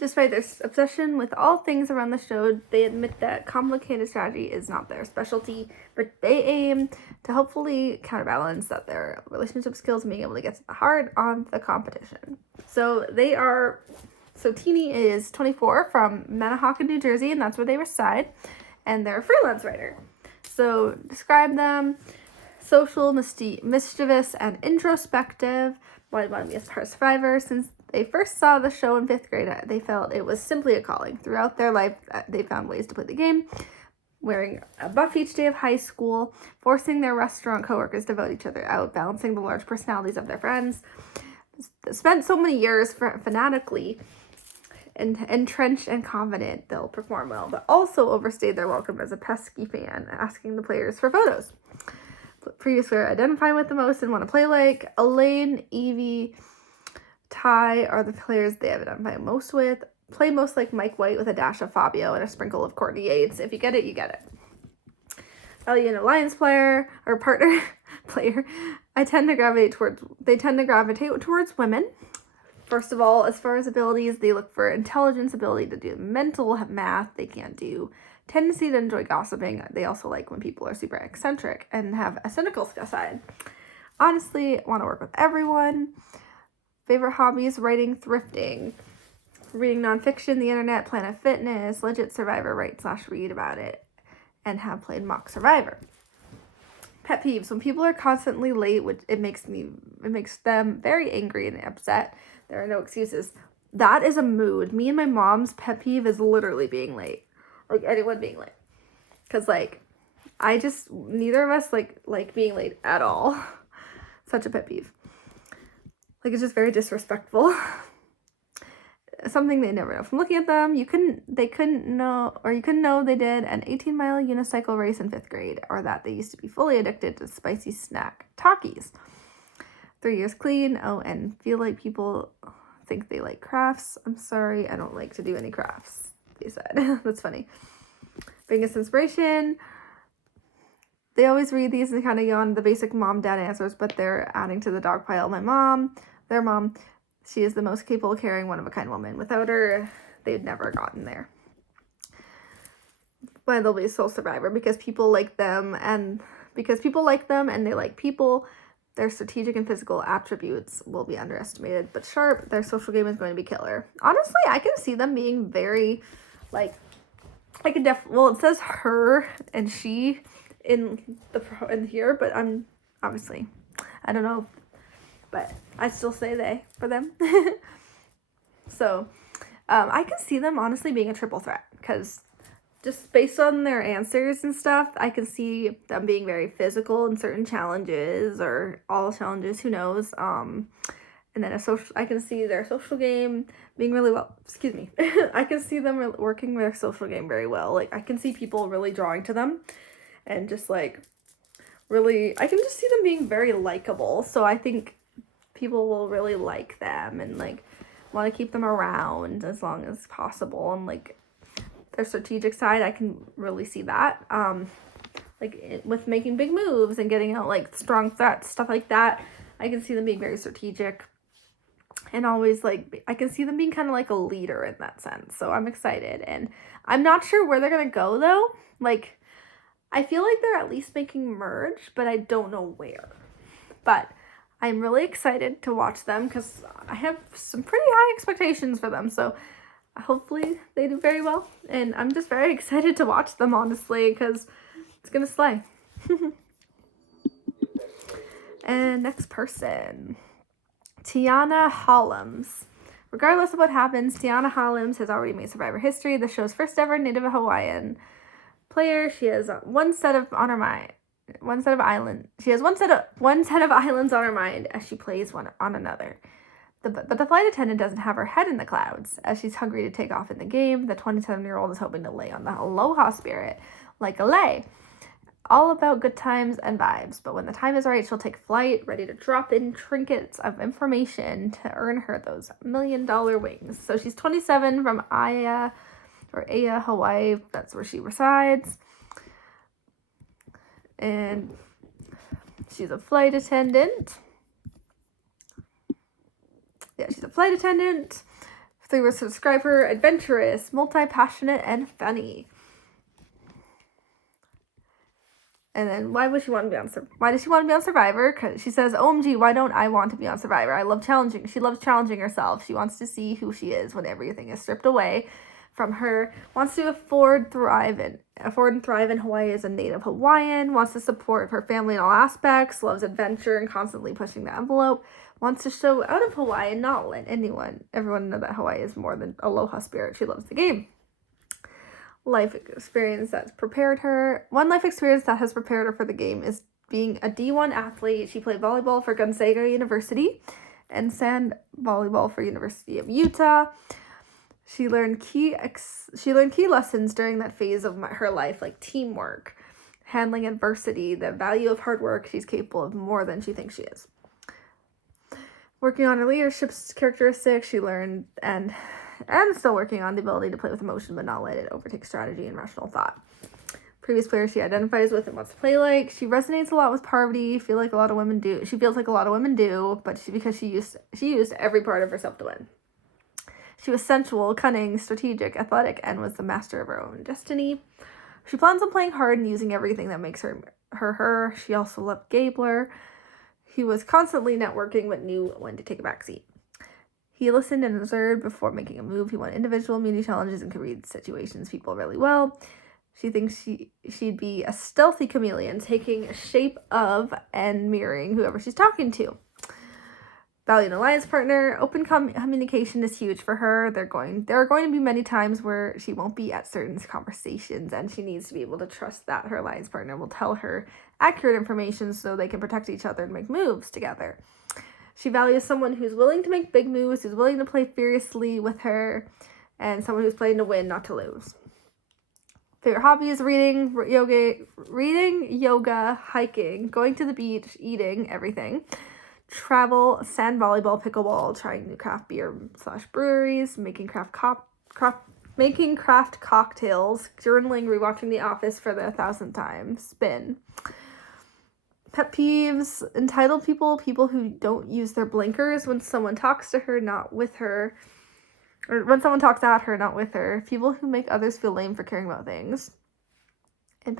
Despite their obsession with all things around the show, they admit that complicated strategy is not their specialty, but they aim to hopefully counterbalance that their relationship skills and being able to get to the heart of the competition. So Teeny is 24 from Manahawkin, New Jersey, and that's where they reside, and they're a freelance writer. So describe them: social, mischievous, and introspective. Why want to be a part of Survivor? Since they first saw the show in 5th grade, they felt it was simply a calling. Throughout their life, they found ways to play the game, wearing a buff each day of high school, forcing their restaurant coworkers to vote each other out, balancing the large personalities of their friends. Spent so many years fanatically entrenched and confident they'll perform well, but also overstayed their welcome as a pesky fan, asking the players for photos. Previous were identify with the most and want to play like. Elaine, Evie, Ty are the players they identify most with. Play most like Mike White with a dash of Fabio and a sprinkle of Courtney Yates. If you get it, you get it. Ellie, an alliance player or partner player, they tend to gravitate towards women. First of all, as far as abilities, they look for intelligence, ability to do mental math they can't do, tendency to enjoy gossiping. They also like when people are super eccentric and have a cynical side. Honestly, want to work with everyone. Favorite hobbies: writing, thrifting, reading nonfiction, the internet, Planet Fitness, legit Survivor, write/read about it, and have played mock Survivor. Pet peeves: when people are constantly late, which it makes them very angry and upset. There are no excuses. That is a mood. Me and my mom's pet peeve is literally being late. Like anyone being late. Because neither of us like being late at all. Such a pet peeve. Like, it's just very disrespectful. Something they never know. From looking at them, you couldn't know they did an 18-mile unicycle race in 5th grade, or that they used to be fully addicted to spicy snack Takis. 3 years clean. Oh, and feel like people think they like crafts. I'm sorry, I don't like to do any crafts, they said. That's funny. Biggest inspiration: they always read these and kind of yawn the basic mom-dad answers, but they're adding to the dog pile. Their mom, she is the most capable, caring, one-of-a-kind woman. Without her, they'd never gotten there. Why they'll be a sole survivor: because people like them and they like people. Their strategic and physical attributes will be underestimated, but sharp. Their social game is going to be killer. Honestly, I can see them being very, it says her and she in here, but I'm obviously, I don't know, but I still say they for them. So, I can see them honestly being a triple threat, because just based on their answers and stuff, I can see them being very physical in certain challenges, or all challenges, who knows. And then I can see their social game being really well. Excuse me. I can see them working their social game very well. Like, I can see people really drawing to them, and just really, I can just see them being very likable. So I think people will really like them and want to keep them around as long as possible. And their strategic side, I can really see that. With making big moves and getting out strong threats, stuff like that, I can see them being very strategic. And always I can see them being kind of like a leader in that sense. So I'm excited, and I'm not sure where they're gonna go though. I feel like they're at least making merge, but I don't know where. But I'm really excited to watch them, because I have some pretty high expectations for them. So hopefully they do very well, and I'm just very excited to watch them, honestly, because it's gonna slay. And next person, Tiana Hollums. Regardless of what happens, Tiana Hollums has already made Survivor history, the show's first ever Native Hawaiian player. She has one set of islands on her mind as she plays one on another. But the flight attendant doesn't have her head in the clouds. As she's hungry to take off in the game, the 27-year-old is hoping to lay on the aloha spirit, like a lay. All about good times and vibes. But when the time is right, she'll take flight, ready to drop in trinkets of information to earn her those $1 million wings. So she's 27 from Aiea, Hawaii. That's where she resides. And she's a flight attendant. Yeah, she's a flight attendant. 3 words to describe her: adventurous, multi-passionate, and funny. And then why does she want to be on Survivor? Because she says, OMG, why don't I want to be on Survivor? I love challenging. She loves challenging herself. She wants to see who she is when everything is stripped away from her. Wants to afford and thrive in Hawaii as a native Hawaiian. Wants to support her family in all aspects. Loves adventure and constantly pushing the envelope. Wants to show out of Hawaii and not let everyone know that Hawaii is more than aloha spirit. She loves the game. One life experience that has prepared her for the game is being a D1 athlete. She played volleyball for Gonzaga University and sand volleyball for University of Utah. She learned key lessons during that phase of her life, like teamwork, handling adversity, the value of hard work. She's capable of more than she thinks she is. Working on her leadership characteristics, she learned and still working on the ability to play with emotion but not let it overtake strategy and rational thought. Previous players she identifies with and wants to play like. She resonates a lot with Parvati. She feels like a lot of women do, but because she used every part of herself to win. She was sensual, cunning, strategic, athletic, and was the master of her own destiny. She plans on playing hard and using everything that makes her. She also loved Gabler. He was constantly networking but knew when to take a backseat. He listened and observed before making a move. He won individual immunity challenges and could read situations people really well. She thinks she'd be a stealthy chameleon, taking shape of and mirroring whoever she's talking to. Value an alliance partner. Open communication is huge for her. There are going to be many times where she won't be at certain conversations, and she needs to be able to trust that her alliance partner will tell her accurate information so they can protect each other and make moves together. She values someone who's willing to make big moves, who's willing to play fiercely with her, and someone who's playing to win, not to lose. Favorite hobbies: reading, yoga, hiking, going to the beach, eating, everything. Travel, sand volleyball, pickleball, trying new craft beer / breweries, making craft cocktails, journaling, rewatching The Office for the 1,000th time, spin. Pet peeves: entitled people who don't use their blinkers when someone talks to her, not with her, or when someone talks at her, not with her, people who make others feel lame for caring about things. And